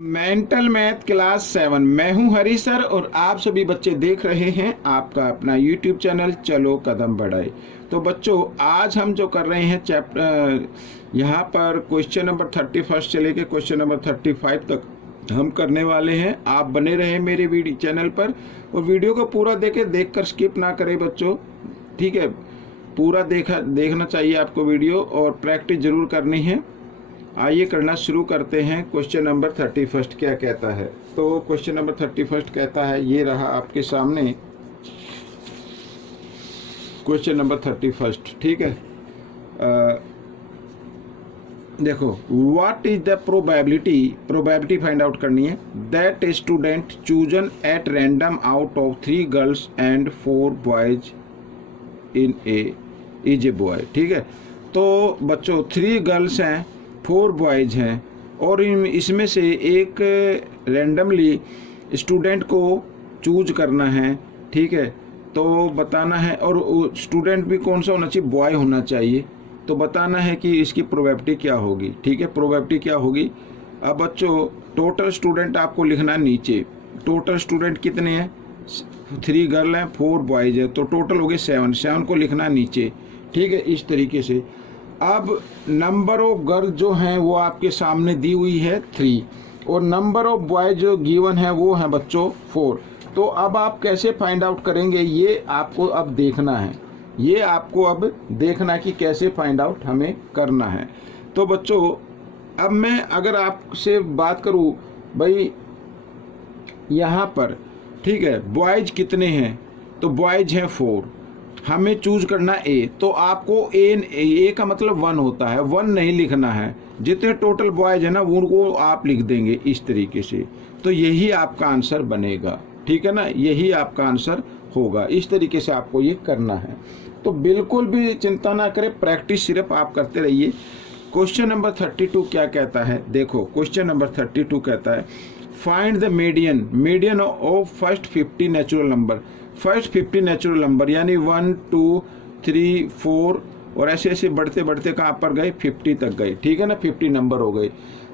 Mental math class 7। मैं हूं हरी sir और आप सभी बच्चे देख रहे हैं आपका अपना यूट्यूब चैनल चलो कदम बढ़ाए। तो बच्चों आज हम जो कर रहे हैं चैप्टर यहाँ पर क्वेश्चन नंबर 31 से लेके क्वेश्चन नंबर 35 तक हम करने वाले हैं। आप बने रहे मेरे वीडियो चैनल पर और वीडियो को पूरा देखकर स्किप ना करें बच्चों, ठीक है। पूरा देखना चाहिए आपको वीडियो और प्रैक्टिस जरूर करनी है। आइए करना शुरू करते हैं। क्वेश्चन नंबर 31 क्या कहता है? तो क्वेश्चन नंबर 31 कहता है, ये रहा आपके सामने क्वेश्चन नंबर 31, ठीक है। देखो, what is the probability find out करनी है। That student chosen at random out of 3 girls and 4 boys in is a boy, ठीक है। तो बच्चों 3 गर्ल्स हैं, 4 बॉयज हैं और इसमें से एक रैंडमली स्टूडेंट को चूज करना है, ठीक है। तो बताना है और स्टूडेंट भी कौन सा होना चाहिए, बॉय होना चाहिए। तो बताना है कि इसकी प्रोबेबिलिटी क्या होगी, ठीक है। प्रोबेबिलिटी क्या होगी? अब बच्चों टोटल स्टूडेंट आपको लिखना नीचे। टोटल स्टूडेंट कितने हैं? 3 गर्ल हैं, 4 बॉयज है, तो टोटल हो गए 7 को लिखना नीचे, ठीक है। इस तरीके से अब नंबर ऑफ गर्ल जो हैं वो आपके सामने दी हुई है 3 और नंबर ऑफ बॉय जो गिवन है वो है बच्चों 4। तो अब आप कैसे फाइंड आउट करेंगे ये आपको अब देखना है। ये आपको अब देखना कि कैसे फाइंड आउट हमें करना है। तो बच्चों अब मैं अगर आपसे बात करूं भाई यहाँ पर, ठीक है, बॉयज कितने हैं? तो बॉयज हैं 4, हमें चूज करना ए। तो आपको ए का मतलब 1 होता है, 1 नहीं लिखना है। जितने टोटल बॉयज है ना उनको आप लिख देंगे इस तरीके से। तो यही आपका आंसर बनेगा, ठीक है ना, यही आपका आंसर होगा। इस तरीके से आपको ये करना है। तो बिल्कुल भी चिंता ना करें, प्रैक्टिस सिर्फ आप करते रहिए। क्वेश्चन नंबर 32 क्या कहता है? देखो क्वेश्चन नंबर 32 कहता है, find the median of first 50 natural number. First 50 natural number यानी 1 2 3 4 और ऐसे ऐसे बढ़ते बढ़ते कहाँ पर गए, 50 तक गए, ठीक है ना। 50 नंबर हो गए।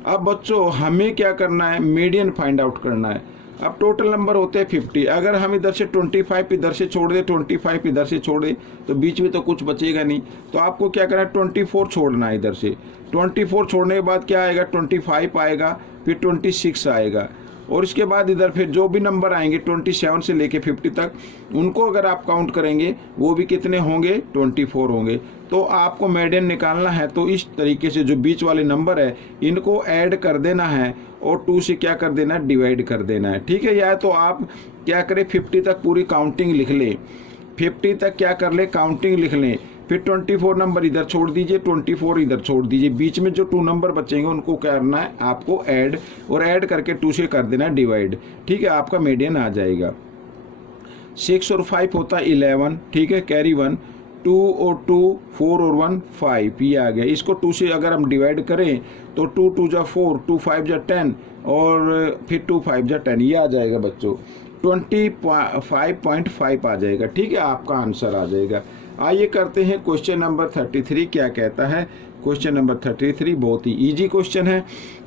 अब बच्चों हमें क्या करना है, मीडियन फाइंड आउट करना है। अब टोटल नंबर होते हैं 50, अगर हम इधर से 25 इधर से छोड़ दे, 25 इधर से छोड़ दे तो बीच में तो कुछ बचेगा नहीं। तो आपको क्या करना है, 24 छोड़ना है इधर से। 24 छोड़ने के बाद क्या आएगा, 25 आएगा, फिर 26 आएगा और इसके बाद इधर फिर जो भी नंबर आएंगे 27 से लेके 50 तक उनको अगर आप काउंट करेंगे वो भी कितने होंगे, 24 होंगे। तो आपको मीडियन निकालना है तो इस तरीके से जो बीच वाले नंबर है इनको ऐड कर देना है और 2 से क्या कर देना है, डिवाइड कर देना है, ठीक है। या तो आप क्या करें, 50 तक पूरी काउंटिंग लिख लें, 50 तक क्या कर ले, काउंटिंग लिख लें। फिर 24 नंबर इधर छोड़ दीजिए, 24 इधर छोड़ दीजिए, बीच में जो 2 नंबर बचेंगे उनको क्या करना है आपको ऐड, और ऐड करके 2 से कर देना डिवाइड, ठीक है। आपका मीडियन आ जाएगा। 6 और 5 होता है 11, ठीक है, कैरी 1, 2 और 2 4 और 1 5, ये आ गया। इसको 2 से अगर हम डिवाइड करें तो 2 2 जा 4, 2 5 जा 10 और फिर 2 5 जा 10, ये आ जाएगा बच्चों 25.5 आ जाएगा, ठीक है। आपका आंसर आ जाएगा। आइए करते हैं क्वेश्चन नंबर 33 क्या कहता है। क्वेश्चन नंबर 33 बहुत ही इजी क्वेश्चन है,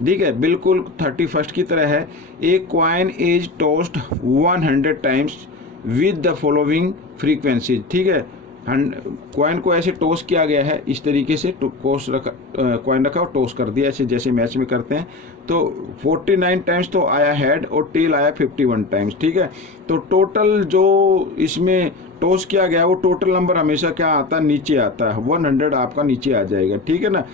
ठीक है, बिल्कुल 31 की तरह है। A coin is tossed 100 times with the following frequency, ठीक है। कॉइन को ऐसे टॉस किया गया है, इस तरीके से कॉइन रखा और टॉस कर दिया, ऐसे जैसे मैच में करते हैं। तो 49 टाइम्स तो आया हेड और टेल आया 51 टाइम्स, ठीक है। तो टोटल जो इसमें टॉस किया गया वो टोटल नंबर हमेशा क्या आता है, नीचे आता है, 100 आपका नीचे आ जाएगा, ठीक है ना।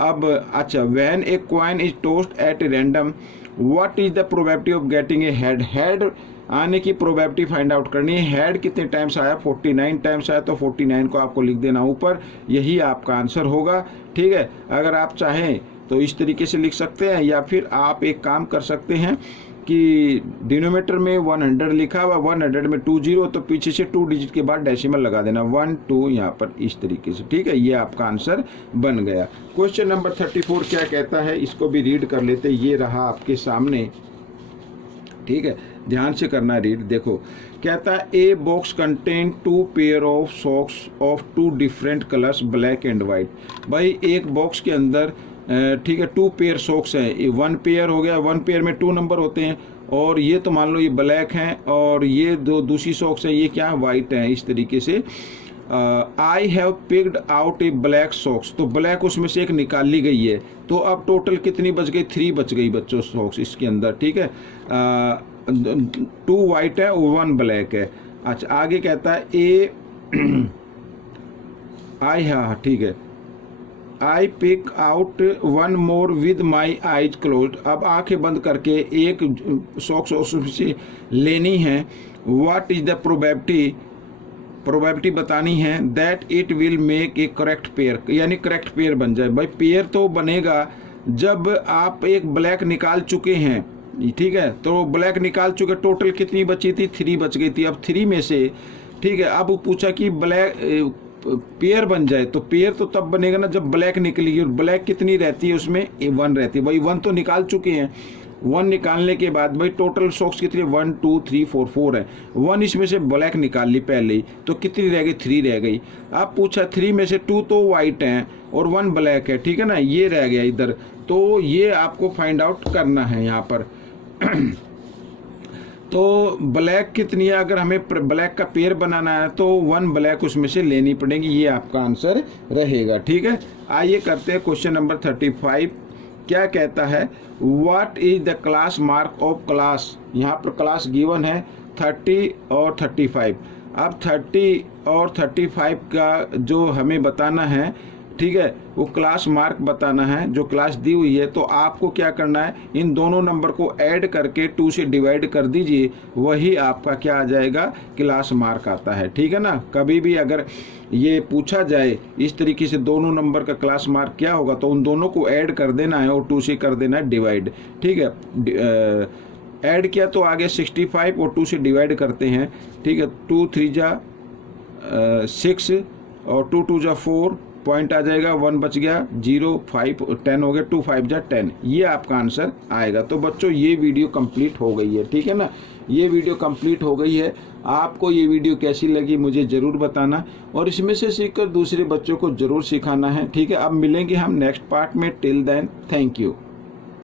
अब अच्छा, when A coin is tossed at random what is the probability of getting a head आने की प्रोबेबिलिटी फाइंड आउट करनी है। हेड कितने टाइम्स आया, 49 टाइम्स आया, तो 49 को आपको लिख देना ऊपर, यही आपका आंसर होगा, ठीक है। अगर आप चाहें तो इस तरीके से लिख सकते हैं या फिर आप एक काम कर सकते हैं कि डिनोमीटर में 100 लिखा हुआ, 100 में 2 0, तो पीछे से 2 डिजिट के बाद डेसिमल लगा देना, 1 2 यहाँ पर इस तरीके से, ठीक है। ये आपका आंसर बन गया। क्वेश्चन नंबर 34 क्या कहता है, इसको भी रीड कर लेते। ये रहा आपके सामने, ठीक है, ध्यान से करना रीड। देखो कहता है, a box contain 2 pair of socks of 2 different colours black and white. भाई एक बॉक्स के अंदर ठीक है 2 पेयर सॉक्स हैं, 1 पेयर हो गया, 1 पेयर में 2 नंबर होते हैं, और ये तो मान लो ये ब्लैक हैं और ये दूसरी सॉक्स है, ये क्या है वाइट है। इस तरीके से I have picked out A black socks, तो ब्लैक उसमें से एक निकाल ली गई है, तो अब टोटल कितनी बच गई, 3 बच गई बच्चों सॉक्स इसके अंदर। ठीक है 2 वाइट है और 1 ब्लैक है। अच्छा आगे कहता है ए आई, हाँ ठीक है, I pick out 1 more with my eyes closed, अब आंखें बंद करके एक सॉक्स उससे लेनी है। व्हाट इज द प्रोबेबिलिटी बतानी है that it will make A correct pair, यानी करेक्ट पेयर बन जाए। भाई पेयर तो बनेगा जब आप एक ब्लैक निकाल चुके हैं, ठीक है, तो ब्लैक निकाल चुके, टोटल कितनी बची थी, 3 बच गई थी। अब 3 में से, ठीक है, अब पूछा कि ब्लैक पेयर बन जाए, तो पेयर तो तब बनेगा ना जब ब्लैक निकलेगी, और ब्लैक कितनी रहती है उसमें 1 रहती है। भाई 1 तो निकाल चुके हैं, 1 निकालने के बाद भाई टोटल सॉक्स कितनी, 1 2 3 4 है, 1 इसमें से ब्लैक निकाल ली पहले ही, तो कितनी रह गई, 3 रह गई। अब पूछा 3 में से 2 तो वाइट हैं और 1 ब्लैक है, ठीक है ना, ये रह गया इधर, तो ये आपको फाइंड आउट करना है यहाँ पर। तो ब्लैक कितनी है, अगर हमें ब्लैक का पेयर बनाना है तो 1 ब्लैक उसमें से लेनी पड़ेगी, ये आपका आंसर रहेगा। ठीक है, आइए करते हैं क्वेश्चन नंबर 35। क्या कहता है, what is the class mark of class, यहाँ पर क्लास गिवन है 30 और 35। अब 30 और 35 का जो हमें बताना है, ठीक है, वो क्लास मार्क बताना है, जो क्लास दी हुई है, तो आपको क्या करना है, इन दोनों नंबर को ऐड करके 2 से डिवाइड कर दीजिए, वही आपका क्या आ जाएगा, क्लास मार्क आता है। ठीक है ना, कभी भी अगर ये पूछा जाए इस तरीके से दोनों नंबर का क्लास मार्क क्या होगा, तो उन दोनों को ऐड कर देना है और 2 से कर देना है डिवाइड। ठीक है, ऐड किया तो आगे 65 और 2 से डिवाइड करते हैं। ठीक है, 2 3 जा 6 और 2 2 जा 4, पॉइंट आ जाएगा, 1 बच गया, 0 5 10 हो गया, 2 5 जा 10, ये आपका आंसर आएगा। तो बच्चों ये वीडियो कंप्लीट हो गई है, ठीक है ना, ये वीडियो कंप्लीट हो गई है। आपको ये वीडियो कैसी लगी मुझे ज़रूर बताना, और इसमें से सीखकर दूसरे बच्चों को ज़रूर सिखाना है। ठीक है, अब मिलेंगे हम नेक्स्ट पार्ट में, टिल देन थैंक यू।